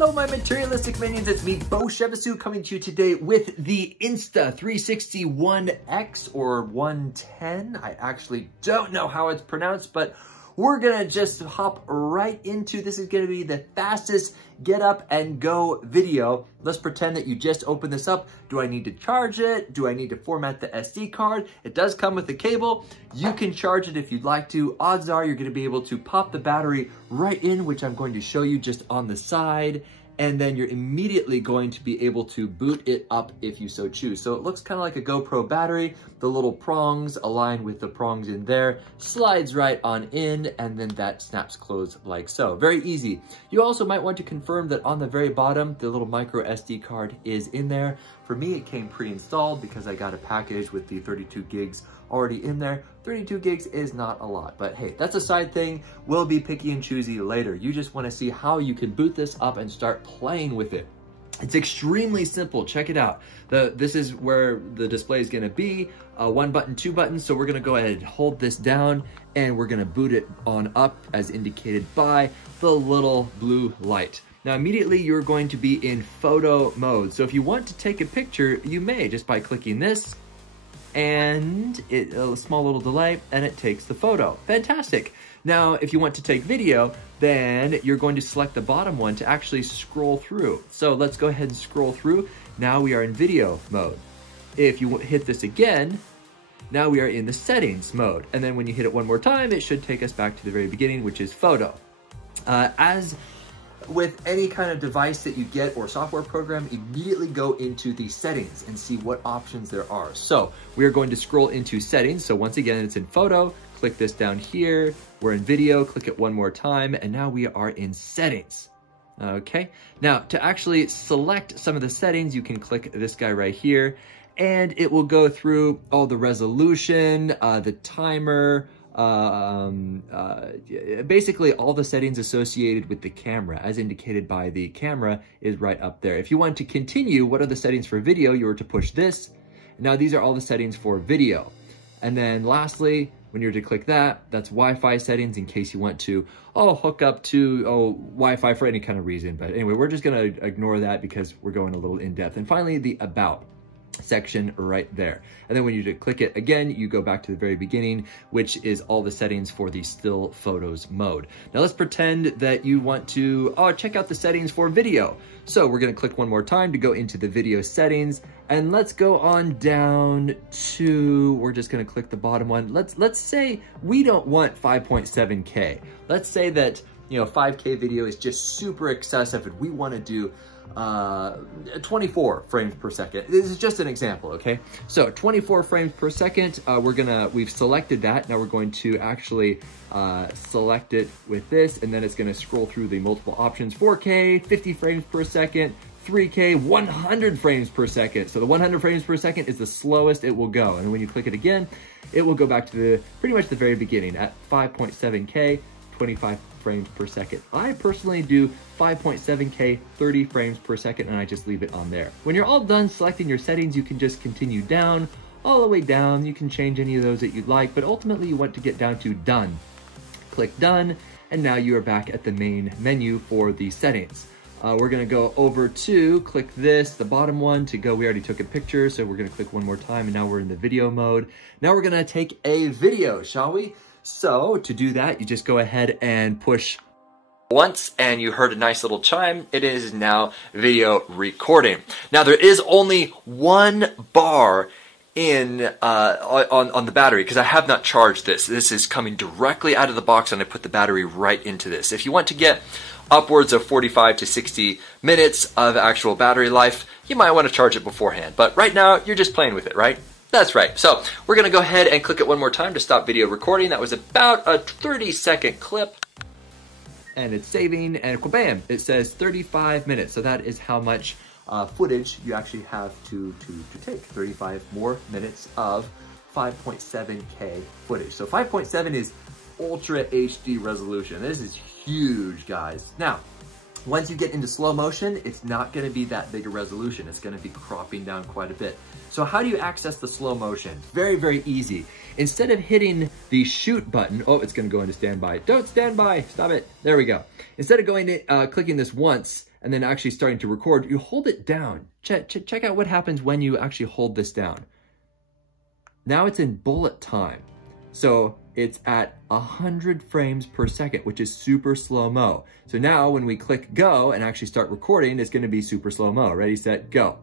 Hello, my materialistic minions. It's me, Beau coming to you today with the Insta360 One X or 110. I actually don't know how it's pronounced, but we're gonna just hop right into this. Is gonna be the fastest get up and go video. Let's pretend that you just open this up. Do I need to charge it? Do I need to format the SD card? It does come with a cable. You can charge it if you'd like to. Odds are you're gonna be able to pop the battery right in, which I'm going to show you just on the side. And then you're immediately going to be able to boot it up if you so choose. So it looks kind of like a GoPro battery. The little prongs align with the prongs in there, slides right on in, and then that snaps closed like so. Very easy. You also might want to confirm that on the very bottom, the little micro SD card is in there. For me, it came pre-installed because I got a package with the 32 gigs already in there. 32 gigs is not a lot, but hey, that's a side thing. We'll be picky and choosy later. You just want to see how you can boot this up and start playing with it. It's extremely simple. Check it out. This is where the display is going to be. 1 button, 2 buttons. So we're going to go ahead and hold this down and we're going to boot it on up as indicated by the little blue light. Now immediately you're going to be in photo mode. So if you want to take a picture, you may just by clicking this, and a small little delay, and it takes the photo. Fantastic. Now, if you want to take video, then you're going to select the bottom one to actually scroll through. So let's go ahead and scroll through. Now we are in video mode. If you hit this again, now we are in the settings mode. And then when you hit it one more time, it should take us back to the very beginning, which is photo. As with any kind of device that you get or software program, immediately go into the settings and see what options there are. So we are going to scroll into settings. So once again, it's in photo, click this down here. We're in video, click it one more time, and now we are in settings. Okay, now to actually select some of the settings, you can click this guy right here, and it will go through all the resolution, the timer, basically all the settings associated with the camera as indicated by the camera is right up there. If you want to continue, what are the settings for video? You were to push this. Now these are all the settings for video. And then lastly, when you're to click that, that's Wi-Fi settings in case you want to, hook up to Wi-Fi for any kind of reason. But anyway, we're just gonna ignore that because we're going a little in depth. And finally, the about section right there. And then when you click it again, you go back to the very beginning, which is all the settings for the still photos mode. Now let's pretend that you want to check out the settings for video. So we're going to click one more time to go into the video settings, and let's go on down to, we're just going to click the bottom one. Let's say we don't want 5.7K. Let's say that 5K video is just super excessive and we want to do 24 frames per second. This is just an example, okay? So 24 frames per second, we've selected that. Now we're going to actually select it with this, and then it's gonna scroll through the multiple options: 4K, 50 frames per second, 3K, 100 frames per second. So the 100 frames per second is the slowest it will go. And when you click it again, it will go back to pretty much the very beginning at 5.7K, 25 frames per second. I personally do 5.7K, 30 frames per second, and I just leave it on there. When you're all done selecting your settings, you can just continue down, all the way down. You can change any of those that you'd like, but ultimately you want to get down to done. Click done, and now you are back at the main menu for the settings. We're gonna go over to click this, the bottom one, to go. We already took a picture, so we're gonna click one more time, and now we're in the video mode. Now we're gonna take a video, shall we? So to do that, you just go ahead and push once, and you heard a nice little chime. It is now video recording. Now there is only one bar in on the battery because I have not charged this. This is coming directly out of the box, and I put the battery right into this. If you want to get upwards of 45 to 60 minutes of actual battery life, you might want to charge it beforehand. But right now, you're just playing with it, right? That's right. So we're going to go ahead and click it one more time to stop video recording. That was about a 30-second clip. And it's saving, and bam, it says 35 minutes. So that is how much footage you actually have to take. 35 more minutes of 5.7K footage. So 5.7 is Ultra HD resolution. This is huge, guys. Now, once you get into slow motion, it's not going to be that big a resolution. It's going to be cropping down quite a bit. So how do you access the slow motion? Very, very easy. Instead of hitting the shoot button, it's going to go into standby. Don't stand by. Stop it. There we go. Instead of clicking this once and then actually starting to record, you hold it down. Check out what happens when you actually hold this down. Now it's in bullet time. So it's at 100 frames per second, which is super slow-mo. So now when we click go and actually start recording, it's gonna be super slow-mo. Ready, set, go.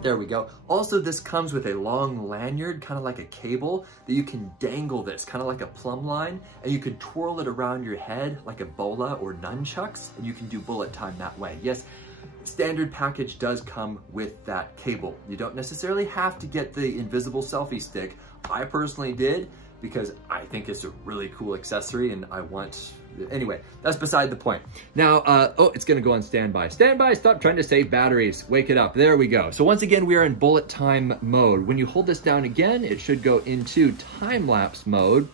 There we go. Also, this comes with a long lanyard, kind of like a cable, that you can dangle this, kind of like a plumb line, and you can twirl it around your head like a bola or nunchucks, and you can do bullet time that way. Yes, standard package does come with that cable. You don't necessarily have to get the invisible selfie stick. I personally did, because I think it's a really cool accessory and I want, anyway, that's beside the point. Now, oh, it's gonna go on standby. Standby, stop trying to save batteries. Wake it up, there we go. So once again, we are in bullet time mode. When you hold this down again, it should go into time-lapse mode,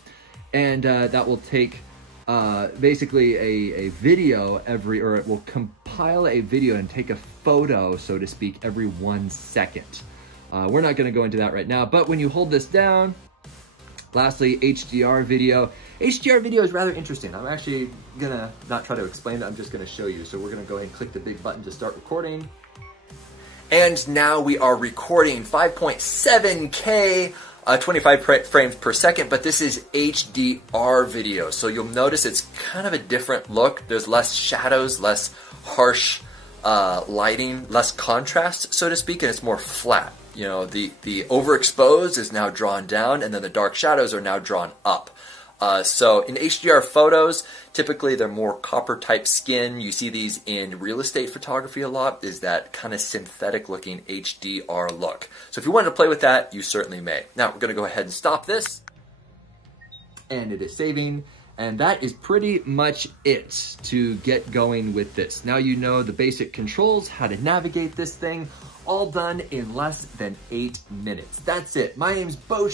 and that will take basically a video or it will compile a video and take a photo, so to speak, every 1 second. We're not gonna go into that right now, but when you hold this down, lastly, HDR video. HDR video is rather interesting. I'm actually gonna not try to explain it, I'm just gonna show you. So we're gonna go ahead and click the big button to start recording. And now we are recording 5.7K, 25 frames per second, but this is HDR video. So you'll notice it's kind of a different look. There's less shadows, less harsh lighting, less contrast, so to speak, and it's more flat. You know, the overexposed is now drawn down, and then the dark shadows are now drawn up. So in HDR photos, typically they're more copper type skin. You see these in real estate photography a lot, is that kind of synthetic looking HDR look. So if you wanted to play with that, you certainly may. Now we're gonna go ahead and stop this. And it is saving. And that is pretty much it to get going with this. Now you know the basic controls, how to navigate this thing, all done in less than 8 minutes. That's it. My name's Beau.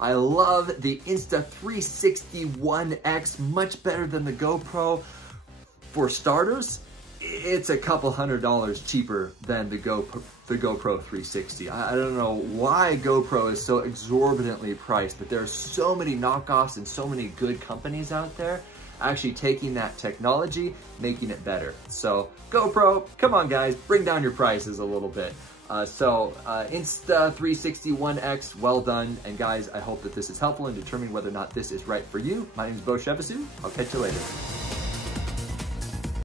I love the Insta360 One X, much better than the GoPro. For starters, it's a couple $100 cheaper than the GoPro 360. I don't know why GoPro is so exorbitantly priced, but there are so many knockoffs and so many good companies out there actually taking that technology, making it better. So GoPro, come on guys, bring down your prices a little bit. Insta360 One X, well done. And guys, I hope that this is helpful in determining whether or not this is right for you. My name is Beau. I'll catch you later.